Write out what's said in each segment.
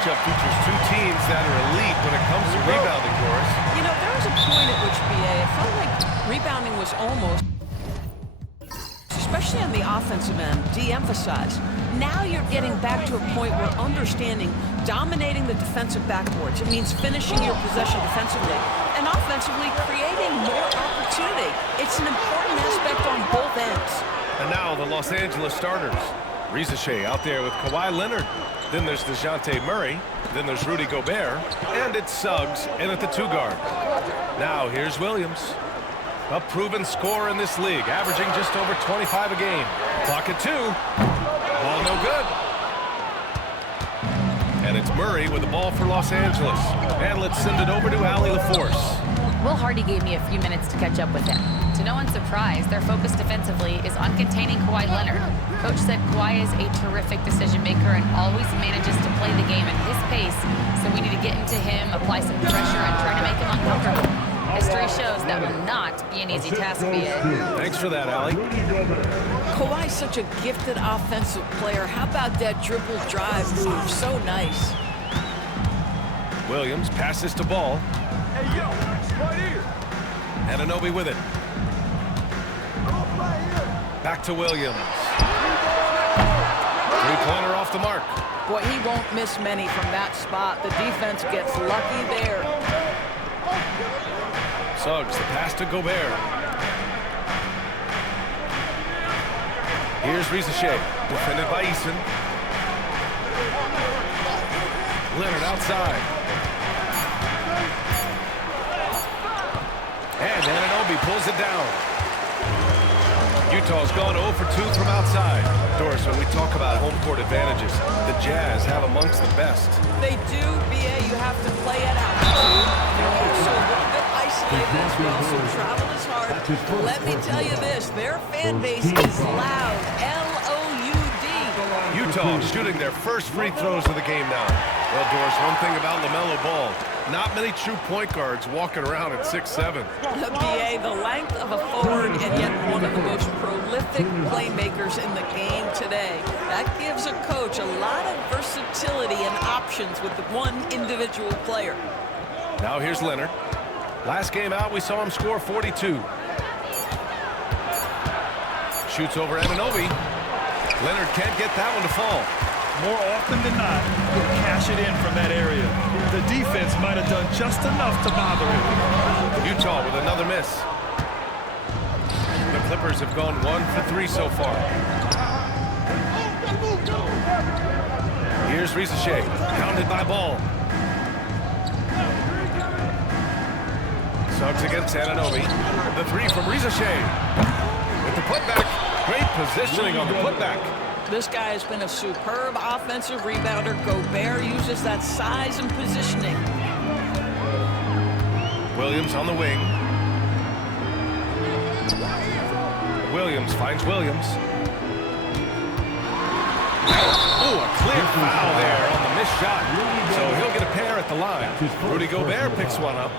matchup features two teams that are elite when it comes to rebounding, Doris. You know, there was a point at which, BA, it felt like rebounding was almost, especially on the offensive end, de-emphasized. Now you're getting back to a point where understanding dominating the defensive backboards. It means finishing your possession defensively and offensively creating more opportunity. It's an important aspect on both ends. And now the Los Angeles starters. Rizachet out there with Kawhi Leonard. Then there's DeJounte Murray. Then there's Rudy Gobert. And it's Suggs in at the 2 guard. Now here's Williams. A proven scorer in this league, averaging just over 25 a game. Clock at 2. Ball no good. And it's Murray with the ball for Los Angeles. And let's send it over to Allie LaForce. Will Hardy gave me a few minutes to catch up with him. To no one's surprise, their focus defensively is on containing Kawhi Leonard. Coach said Kawhi is a terrific decision maker and always manages to play the game at his pace, so we need to get into him, apply some pressure, and try to make him uncomfortable. History shows that will not be an easy task, BA. Thanks for that, Allie. Kawhi's such a gifted offensive player. How about that dribble drive move? So nice. Williams passes to Ball. Hey, yo, right here. Anunoby with it. Back to Williams. Three-pointer off the mark. Boy, he won't miss many from that spot. The defense gets lucky there. Suggs, the pass to Gobert. Here's Rizachet, defended by Eason. Leonard outside. And Anunoby pulls it down. Utah's gone 0 for 2 from outside. Doris, when we talk about home court advantages, the Jazz have amongst the best. They do, BA. You have to play at altitude. They're also a little bit isolated as well, so travel is hard. Let me tell you this, their fan base is loud. L-O-U-D. Utah shooting their first free throws of the game now. Well, Doris, one thing about LaMelo Ball, not many true point guards walking around at 6'7". BA, the length of a forward and yet one of the most prolific playmakers in the game today. That gives a coach a lot of versatility and options with the one individual player. Now here's Leonard. Last game out, we saw him score 42. Shoots over Anunoby. Leonard can't get that one to fall. More often than not, he'll cash it in from that area. The defense might have done just enough to bother him. Utah with another miss. The Clippers have gone 1 for 3 so far. Here's Rizachet, pounded by Ball. Suggs against Anunoby. The 3 from Rizachet. With the putback. Great positioning on the putback. This guy has been a superb offensive rebounder. Gobert uses that size and positioning. Williams on the wing. Williams finds Williams. Oh, a clear foul there on the missed shot. So he'll get a pair at the line. Rudy Gobert picks one up.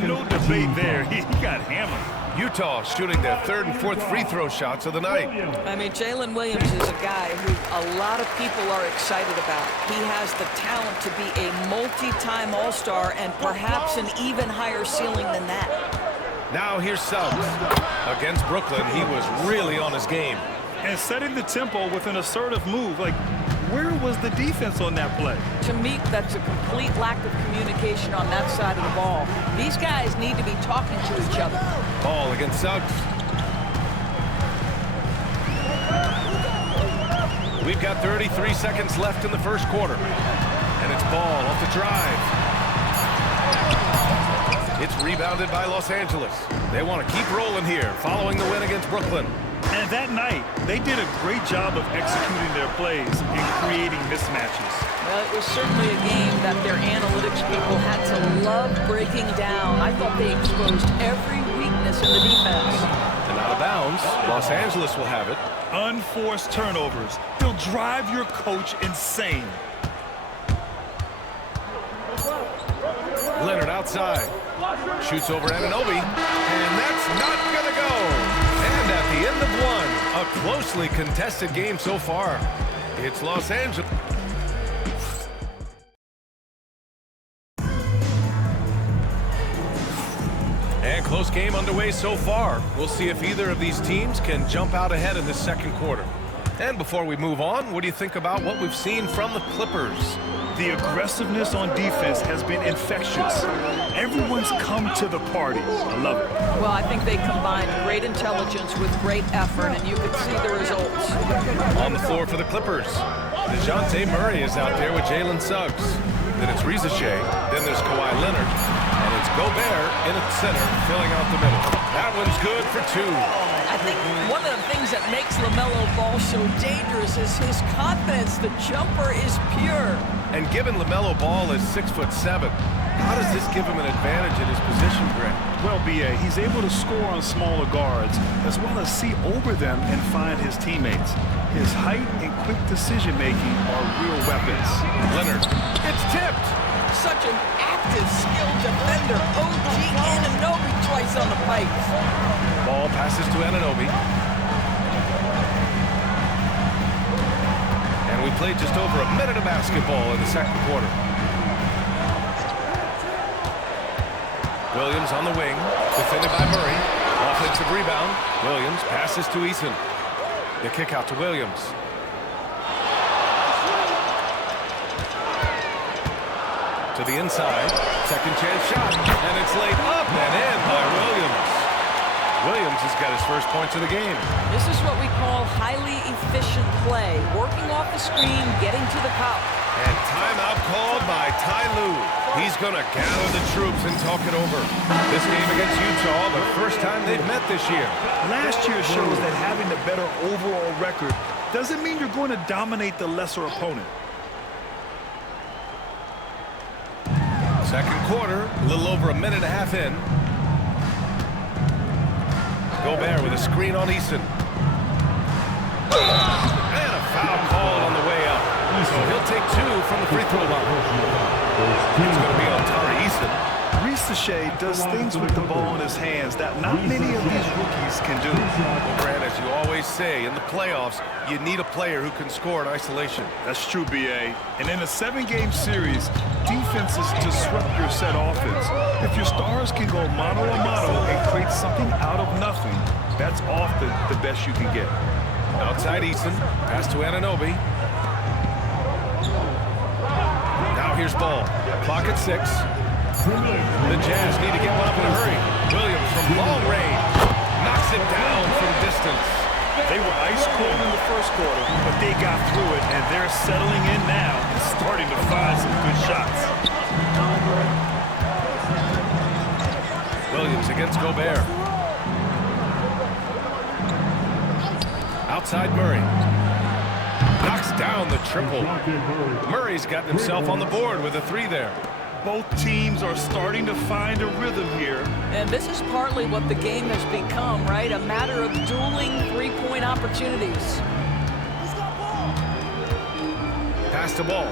No debate there. He got hammered. Utah shooting their 3rd and 4th free throw shots of the night. I mean, Jalen Williams is a guy who a lot of people are excited about. He has the talent to be a multi-time All-Star and perhaps an even higher ceiling than that. Now here's Suggs. Against Brooklyn, he was really on his game. And setting the tempo with an assertive move. Like, where was the defense on that play? To me, that's a complete lack of communication on that side of the ball. These guys need to be talking to each other. Ball against Suggs. We've got 33 seconds left in the first quarter. And it's Ball off the drive. It's rebounded by Los Angeles. They want to keep rolling here, following the win against Brooklyn. And that night, they did a great job of executing their plays and creating mismatches. Well, it was certainly a game that their analytics people had to love breaking down. I thought they exposed every weakness in the defense. And out of bounds, Los Angeles will have it. Unforced turnovers. They'll drive your coach insane. Leonard outside. Shoots over Anunoby. And that's not going to go. And at the end of one, a closely contested game so far. It's Los Angeles. close game underway so far. We'll see if either of these teams can jump out ahead in this second quarter. And before we move on, what do you think about what we've seen from the Clippers? The aggressiveness on defense has been infectious. Everyone's come to the party. I love it. Well, I think they combined great intelligence with great effort, and you can see the results. On the floor for the Clippers, DeJounte Murray is out there with Jalen Suggs. Then it's Shea. Then there's Kawhi Leonard. And it's Gobert in at center, filling out the middle. That one's good for two. I think one of the things that makes LaMelo Ball so dangerous is his confidence. The jumper is pure. And given LaMelo Ball is 6'7", how does this give him an advantage in his position, Greg? Well, B.A., he's able to score on smaller guards as well as see over them and find his teammates. His height and quick decision-making are real weapons. Leonard, it's tipped. Such an active, skilled defender. OG Anunoby twice on the pipe. Ball passes to Anunoby. And we played just over a minute of basketball in the second quarter. Williams on the wing, defended by Murray. Offensive rebound. Williams passes to Eason. The kick out to Williams. To the inside. Second chance shot. And it's laid up and in by Williams. Williams has got his first points of the game. This is what we call highly efficient play. Working off the screen, getting to the cup. And timeout called by Ty Lue. He's going to gather the troops and talk it over. This game against Utah, the first time they've met this year. Last year shows that having the better overall record doesn't mean you're going to dominate the lesser opponent. Second quarter, a little over a minute and a half in. Gobert with a screen on Eason. And a foul called on the way up. So he'll take two from the free throw line. It's going to be on Tari Eason. Shea does things with the ball in his hands that not many of these rookies can do. Well, Grant, as you always say, in the playoffs, you need a player who can score in isolation. That's true, B.A. And in a 7-game series, defenses disrupt your set offense. If your stars can go mano-a-mano and create something out of nothing, that's often the best you can get. Outside Eason, pass to Anunoby. Now here's Ball. Clock at 6. The Jazz need to get one up in a hurry. Williams from long range knocks it down from distance. They were ice cold in the first quarter, but they got through it, and they're settling in now and starting to find some good shots. Williams against Gobert. Outside Murray. Knocks down the triple. Murray's gotten himself on the board with a 3 there. Both teams are starting to find a rhythm here. And this is partly what the game has become, right? A matter of dueling three-point opportunities. Pass to Ball.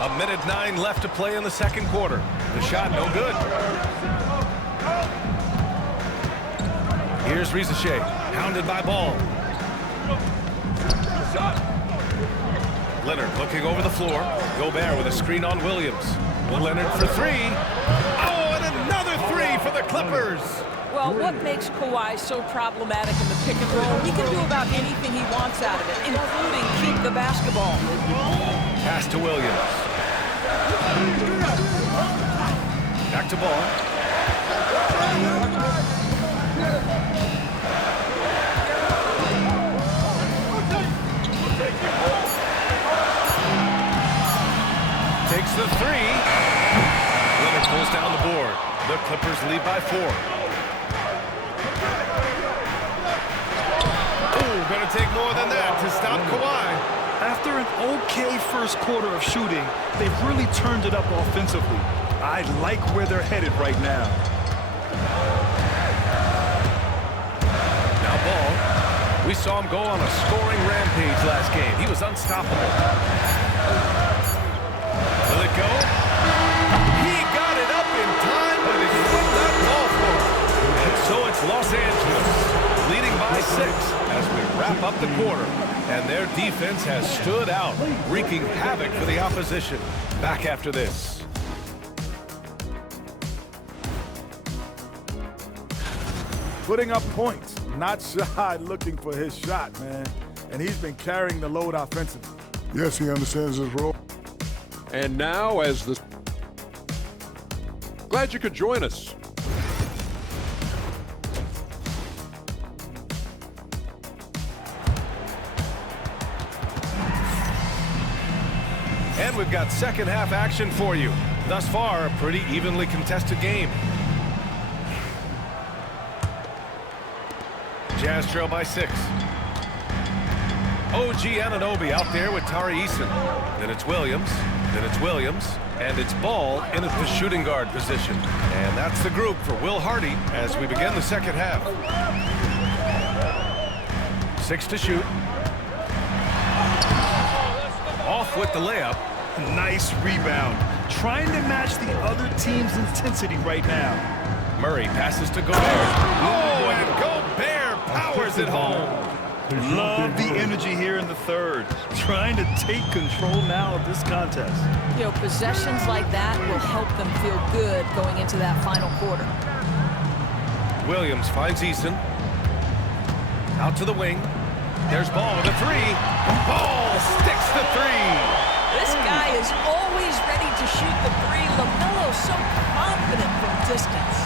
A minute 9 left to play in the second quarter. The shot no good. Here's Shea, hounded by Ball. Leonard looking over the floor. Gobert with a screen on Williams. Leonard for 3. Oh, and another 3 for the Clippers. Well, what makes Kawhi so problematic in the pick and roll? He can do about anything he wants out of it, including keep the basketball. Pass to Williams. Back to Ball. Takes the 3. Leonard pulls down the board. The Clippers lead by 4. Oh, gonna take more than that to stop Kawhi. After an okay first quarter of shooting, they've really turned it up offensively. I like where they're headed right now. Now Ball. We saw him go on a scoring rampage last game. He was unstoppable. Will it go? He got it up in time, but it would not call for it. And so it's Los Angeles leading by 6 as we wrap up the quarter, and their defense has stood out, wreaking havoc for the opposition. Back after this. Putting up points, not shy looking for his shot, man. And he's been carrying the load offensively. Yes, he understands his role. And now as the... Glad you could join us. And we've got second half action for you. Thus far, a pretty evenly contested game. Jazz trail by 6. OG Anunoby out there with Tari Eason. Then it's Williams. Then it's Williams. And it's Ball in at the shooting guard position. And that's the group for Will Hardy as we begin the second half. 6 to shoot. Off with the layup. Nice rebound. Trying to match the other team's intensity right now. Murray passes to Gobert. Oh, and Gobert powers it home. Love the energy here in the third. Trying to take control now of this contest. You know, possessions like that will help them feel good going into that final quarter. Williams finds Eason. Out to the wing. There's Ball with a 3. Ball sticks the 3. This guy is always ready to shoot the 3. LaMelo's so confident from distance.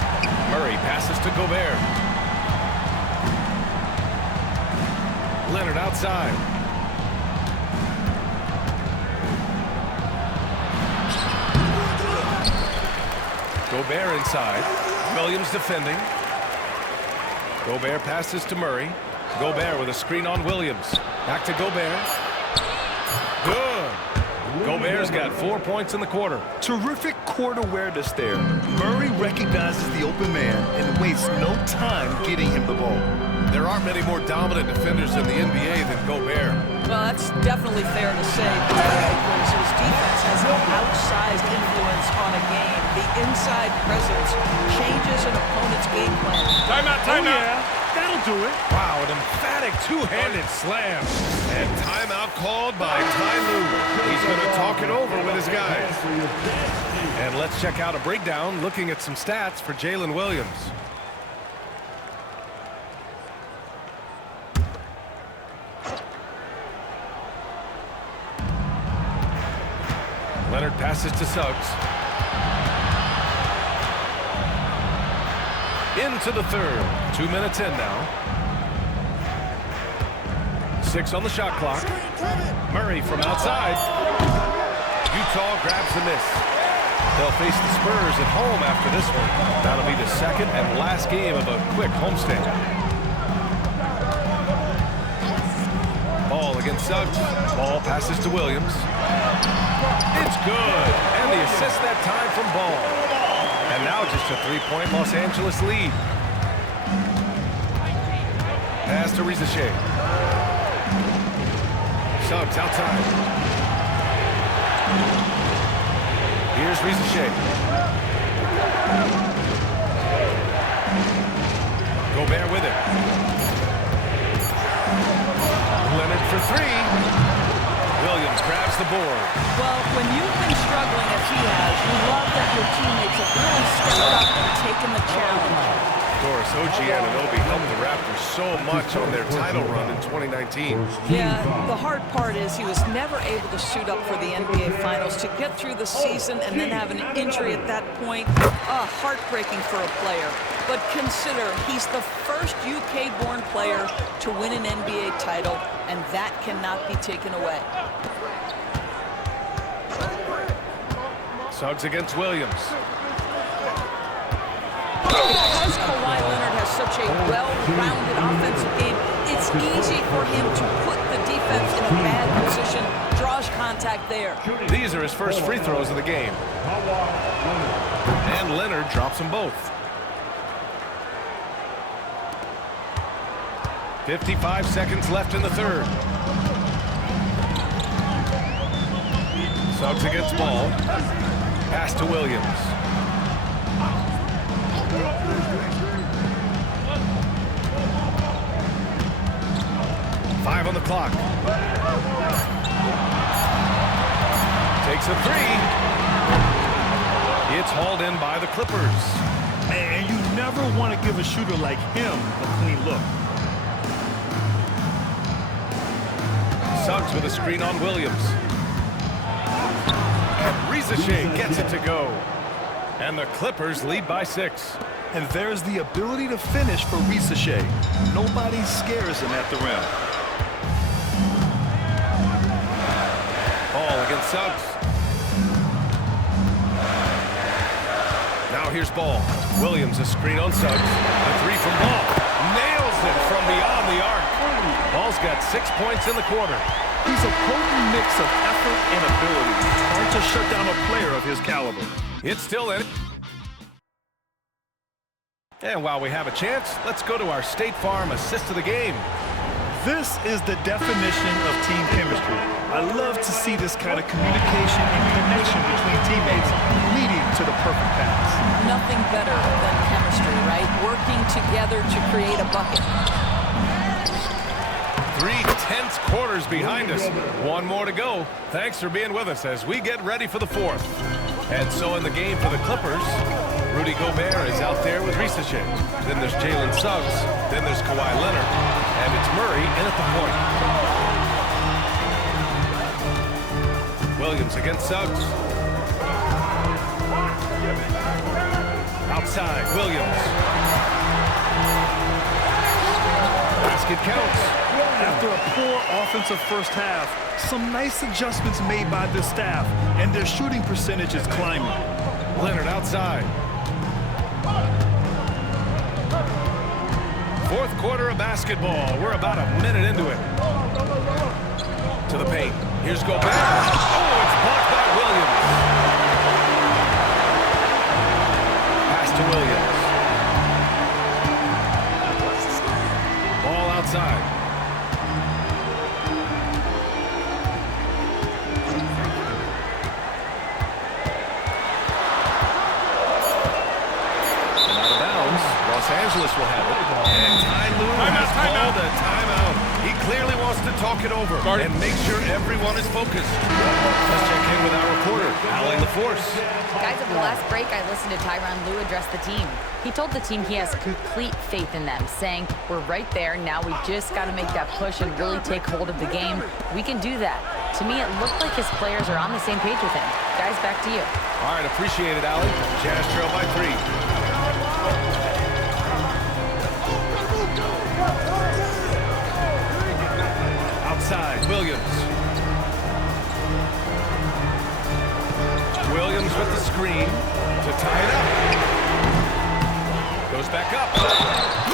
Murray passes to Gobert. Leonard outside. Gobert inside. Williams defending. Gobert passes to Murray. Gobert with a screen on Williams. Back to Gobert. Good. Gobert's got 4 points in the quarter. Terrific court awareness there. Murray recognizes the open man and wastes no time getting him the ball. There aren't many more dominant defenders in the NBA than Gobert. Well, that's definitely fair to say because his defense has an outsized influence on a game. The inside presence changes an opponent's game plan. Timeout, timeout. Yeah, that'll do it. Wow, an emphatic two-handed slam. And timeout called by Ty Lue. He's going to talk it over with his guys. And let's check out a breakdown looking at some stats for Jalen Williams. Leonard passes to Suggs. Into the third. 2 minutes in now. 6 on the shot clock. Murray from outside. Utah grabs the miss. They'll face the Spurs at home after this one. That'll be the second and last game of a quick homestand. Ball against Suggs. Ball passes to Williams. It's good. And the assist that time from Ball. And now just a 3-point Los Angeles lead. Pass to Rizachet. Suggs outside. Here's Rizachet. Gobert with it. Leonard for 3. Williams grabs the board. Well, when you've been struggling as he has, you love that your teammates have really stepped up and taken the challenge. Of course, OG Anunoby helped the Raptors so much on their title run in 2019. Yeah, the hard part is he was never able to suit up for the NBA Finals. To get through the season and then have an injury at that point, heartbreaking for a player. But consider, he's the first UK-born player to win an NBA title, and that cannot be taken away. Suggs against Williams. Because Kawhi Leonard has such a well-rounded offensive game, it's easy for him to put the defense in a bad position, draws contact there. These are his first free throws of the game. And Leonard drops them both. 55 seconds left in the third. Suggs against Ball. Pass to Williams. clock. Takes a three. It's hauled in by the Clippers. And you never want to give a shooter like him a clean look. Suggs with a screen on Williams. And Rizachet gets it to go. And the Clippers lead by 6. And there's the ability to finish for Rizachet. Nobody scares him at the rim. Ball against Suggs. Now here's Ball. Williams a screen on Suggs. The three from Ball. Nails it from beyond the arc. Ball's got 6 points in the quarter. He's a potent mix of effort and ability. Hard to shut down a player of his caliber. It's still in it. And while we have a chance, let's go to our State Farm assist of the game. This is the definition of team chemistry. I love to see this kind of communication and connection between teammates leading to the perfect pass. Nothing better than chemistry, right? Working together to create a bucket. 3 tense quarters behind us. One more to go. Thanks for being with us as we get ready for the 4th. And so in the game for the Clippers, Rudy Gobert is out there with Rizachet. Then there's Jalen Suggs. Then there's Kawhi Leonard. And it's Murray in at the point. Williams against Suggs. Outside, Williams. Basket counts. After a poor offensive first half, some nice adjustments made by this staff, and their shooting percentage is climbing. Leonard outside. 4th quarter of basketball. We're about a minute into it. To the paint. Here's Gobert. Oh, it's blocked by Williams. Pass to Williams. Ball outside. Los Angeles will have it. And Ty Lue has called a timeout. He clearly wants to talk it over and make sure everyone is focused. Let's check in with our reporter, Allie LaForce. Guys, at the last break, I listened to Tyronn Lue address the team. He told the team he has complete faith in them, saying, we're right there. Now we just got to make that push and really take hold of the game. We can do that. To me, it looked like his players are on the same page with him. Guys, back to you. All right, appreciate it, Allie. Jazz trail by 3. Outside, Williams. Williams with the screen to tie it up. Goes back up.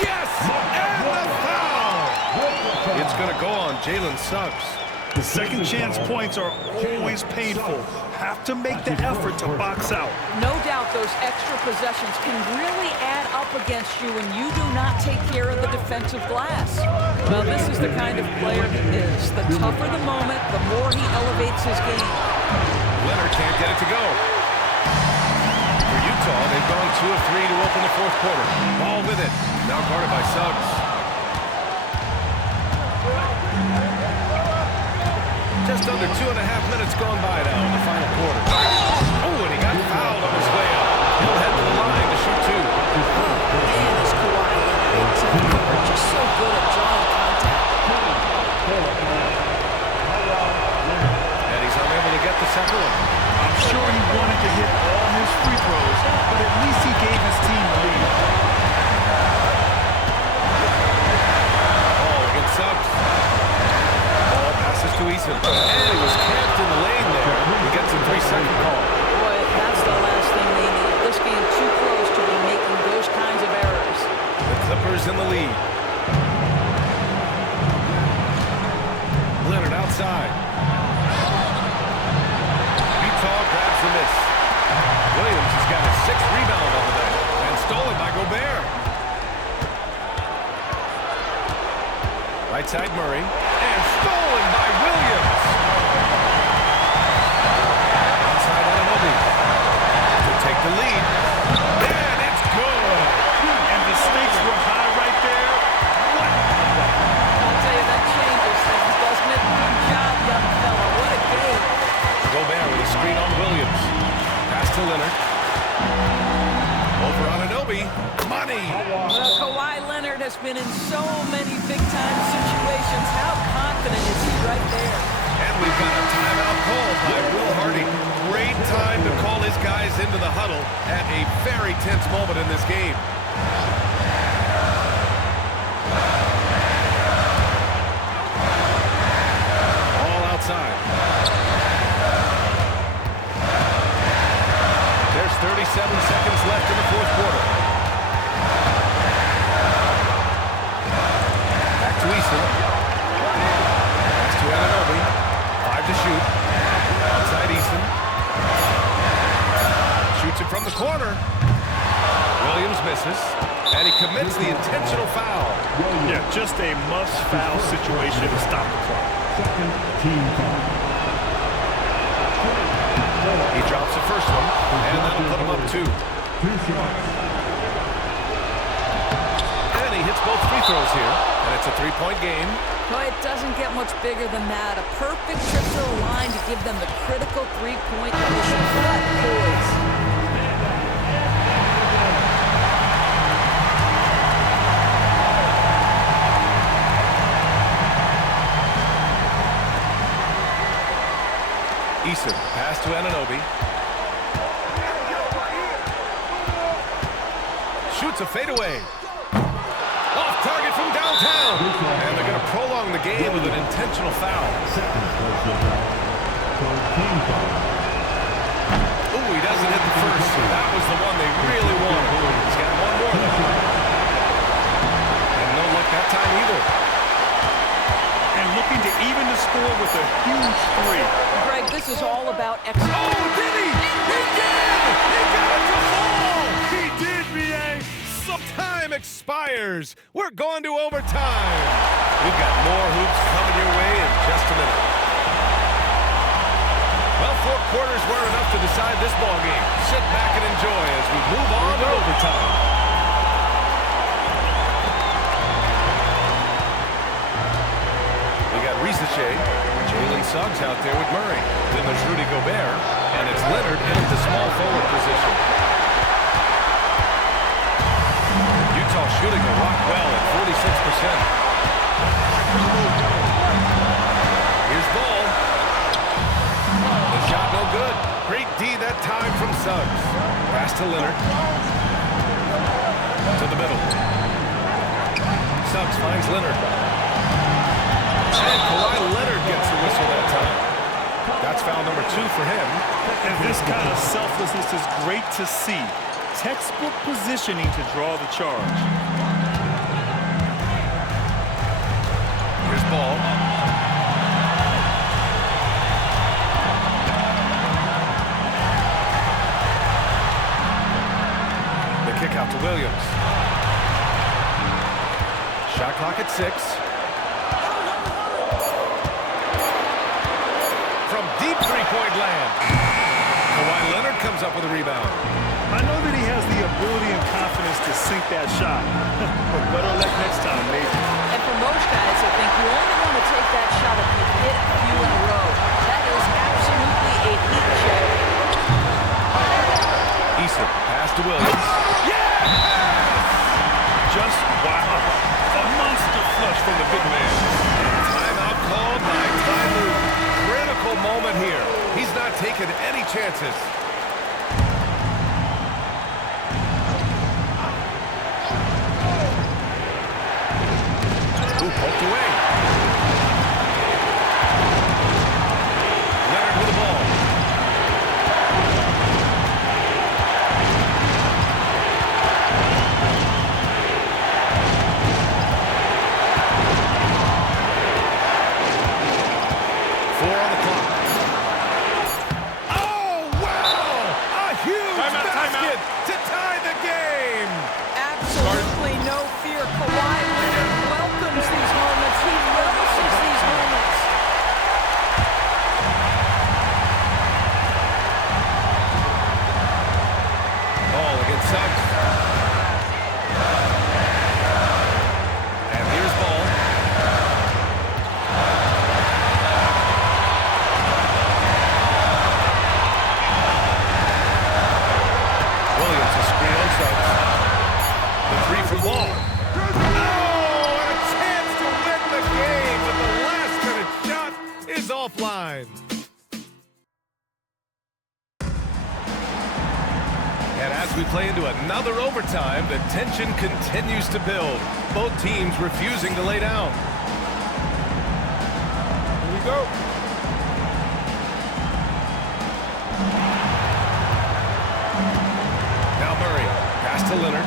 Yes! And the foul! It's going to go on Jalen Suggs. The second chance points are always painful. Have to make the effort to box out. No doubt those extra possessions can really add up against you when you do not take care of the defensive glass. Well, this is the kind of player he is. The tougher the moment, the more he elevates his game. Leonard can't get it to go. For Utah, they've gone 2 of 3 to open the 4th quarter. Ball with it. Now guarded by Suggs. Just under 2.5 minutes gone by now in the final quarter. Oh, and he got fouled on his way up. He'll head to the line to shoot 2. Man, this Kawhi Leonard, just so good at drawing contact. And he's unable to get the second one. I'm sure he wanted to hit all his free throws, but at least he gave his team the lead. Ball against Suggs. Ball passes to Eason. And he was camped in the lane there. He gets a 3-second call. Boy, that's the last thing they need. This game too close to be making those kinds of errors. The Clippers in the lead. Leonard outside. Utah grabs the miss. Williams has got his 6th rebound on the night and stolen by Gobert. Right side Murray and stolen by Williams. Outside Anunoby to take the lead. And it's good. And the stakes were high right there. What? I'll tell you, that changes things, doesn't it? Ananobi, money. Well, Kawhi Leonard has been in so many big-time situations. How confident is he right there? And we've got a timeout called by Will Hardy. Great time to call his guys into the huddle at a very tense moment in this game. All outside. There's 37 seconds left in the fourth quarter. Back to Easton. Pass to Ananobi. 5 to shoot. Outside Easton. Shoots it from the corner. Williams misses. And he commits the intentional foul. Yeah, just a must-foul situation to stop the clock. Second team foul. He drops the first one, and that'll put him up 2. 2 shots. And he hits both free throws here, and it's a 3-point game. Boy, it doesn't get much bigger than that. A perfect trip to the line to give them the critical 3-point position. What poise. Eason, pass to Ananobi. Shoots a fadeaway. Off target from downtown. And they're going to prolong the game with an intentional foul. Ooh, he doesn't hit the first. That was the one they really wanted. He's got one more, though. And no luck that time either. And looking to even the score with a huge 3. Greg, this is all about execution. Oh, did he? He did! He got it to fall! He did, B.A. Some time expires. We're going to overtime. We've got more hoops coming your way in just a minute. Well, 4 quarters weren't enough to decide this ball game. Sit back and enjoy as we move on to overtime. Risache, Jalen Suggs out there with Murray. Then there's Rudy Gobert, and it's Leonard in the small forward position. Utah shooting the rock well at 46%. Here's Ball. The shot no good. Great D that time from Suggs. Pass to Leonard. To the middle. Suggs finds Leonard. And Kawhi Leonard gets the whistle that time. That's foul number 2 for him. And this kind of selflessness is great to see. Textbook positioning to draw the charge. Here's Ball. The kick out to Williams. Shot clock at 6. From deep three-point land. Kawhi Leonard comes up with a rebound. I know that he has the ability and confidence to sink that shot. But better luck next time, maybe. And for most guys, I think you only want to take that shot if you hit a few in a row. That is absolutely a heat check. Easton, pass to Williams. Yes! Just wow. A monster flush from the big man. Timeout called by Ty Lue. Critical moment here. He's not taking any chances. Ooh, poked away. Leonard with the ball. another overtime. The tension continues to build. Both teams refusing to lay down. Here we go. Now Murray, pass to Leonard.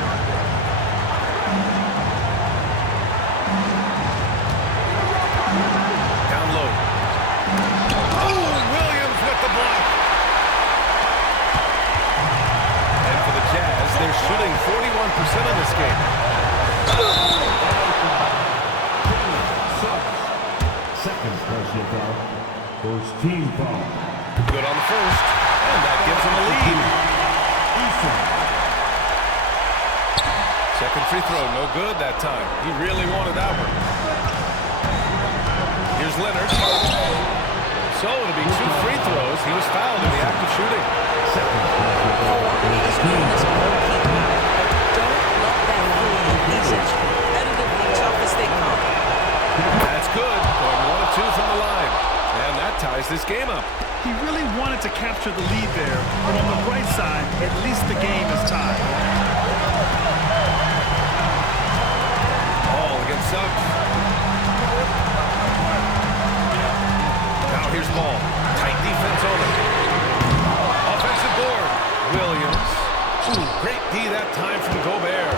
Down low. Oh, Williams with the block. And for the Jazz, they're shooting 41% in this game. Second personal foul. First team foul. Good on the first, and that gives them a lead. Second free throw, no good that time. He really wanted that one. Here's Leonard. So it'll be 2 free throws. He was fouled in the act of shooting. Kawhi is known as a low-key guy, but don't let that fool you. He's as competitively tough as they come. That's good. Going 1 of 2 from the line. And that ties this game up. He really wanted to capture the lead there, but on the bright side, at least the game is tied. Ball against Suggs. Now here's Ball. Tight defense on him. Offensive board. Williams. Ooh, great D that time from Gobert.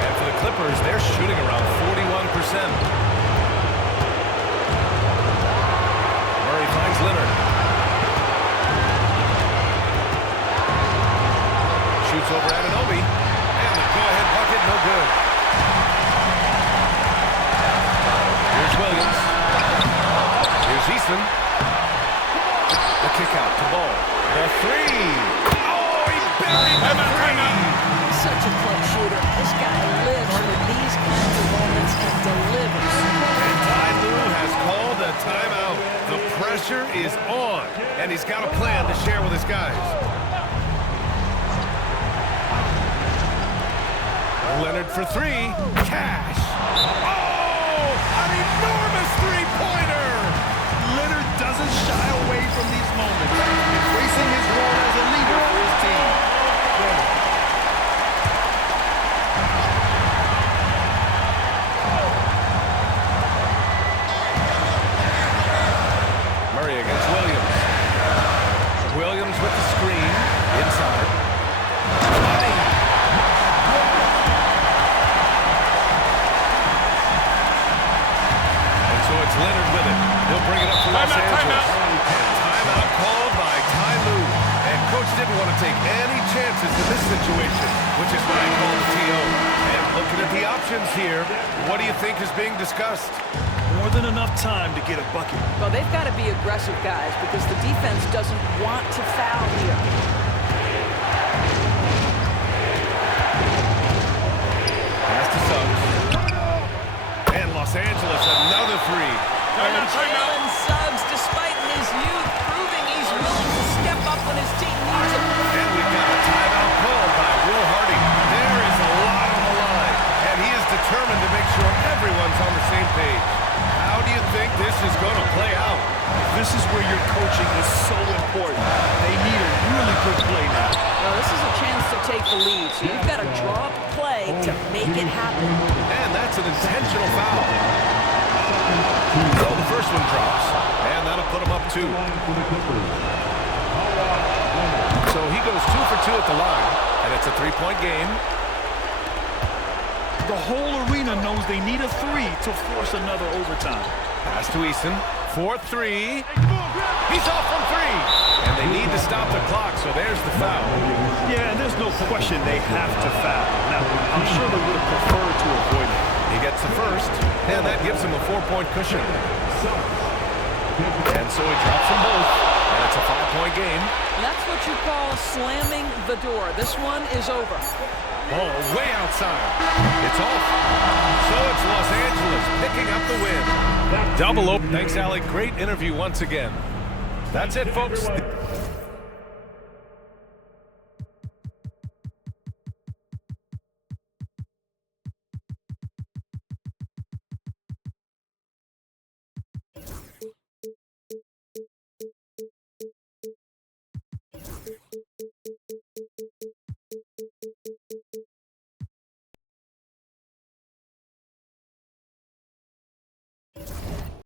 And for the Clippers, they're shooting around 41%. Murray finds Leonard. Shoots over Anunoby. And the go-ahead bucket, no good. Here's Williams. Here's Easton. The kick out to Ball. The three. Oh, he buried the three. Such a clutch shooter. This guy lives for these kinds of moments and delivers. And Ty Lue has called a timeout. The pressure is on, and he's got a plan to share with his guys. Leonard for 3. Cash. Oh, an enormous three-pointer. Leonard doesn't shy away from these moments, embracing his role as a leader for his team. Murray against Williams. Williams with the screen. Inside. Money. And so it's Leonard with it. He'll bring it up to Los Angeles. And timeout called by Ty Lue. And Coach didn't want to take any chances in this situation, which is why he called the TO. And looking at the options here, what do you think is being discussed? More than enough time to get a bucket. Well, they've got to be aggressive, guys, because the defense doesn't want to foul here. Pass to Suggs. And Los Angeles, another three. And Jalen Suggs, despite his youth, proving he's willing to step up when his team needs him. And we've got a timeout called by Will Hardy. There is a lot on the line, and he is determined to make sure everyone's on the same page. How do you think this is going to play out? This is where your coaching is so important. They need a really good play now. Well, this is a chance to take the lead, so you've got to draw up a play to make it happen. And that's an intentional foul. So the first one drops, and that'll put him up 2. So he goes 2 for 2 at the line, and it's a 3-point game. The whole arena knows they need a 3 to force another overtime. Pass to Easton. 4-3. He's off from 3. And they need to stop the clock, so there's the foul. Yeah, and there's no question they have to foul. Now, I'm sure they would have preferred to avoid it. He gets the first, and that gives him a 4-point cushion. And so he drops them both, and it's a 5-point game. That's what you call slamming the door. This one is over. Ball way outside. It's off. So it's Los Angeles picking up the win. Double open. Thanks, Alec. Great interview once again. That's it, folks.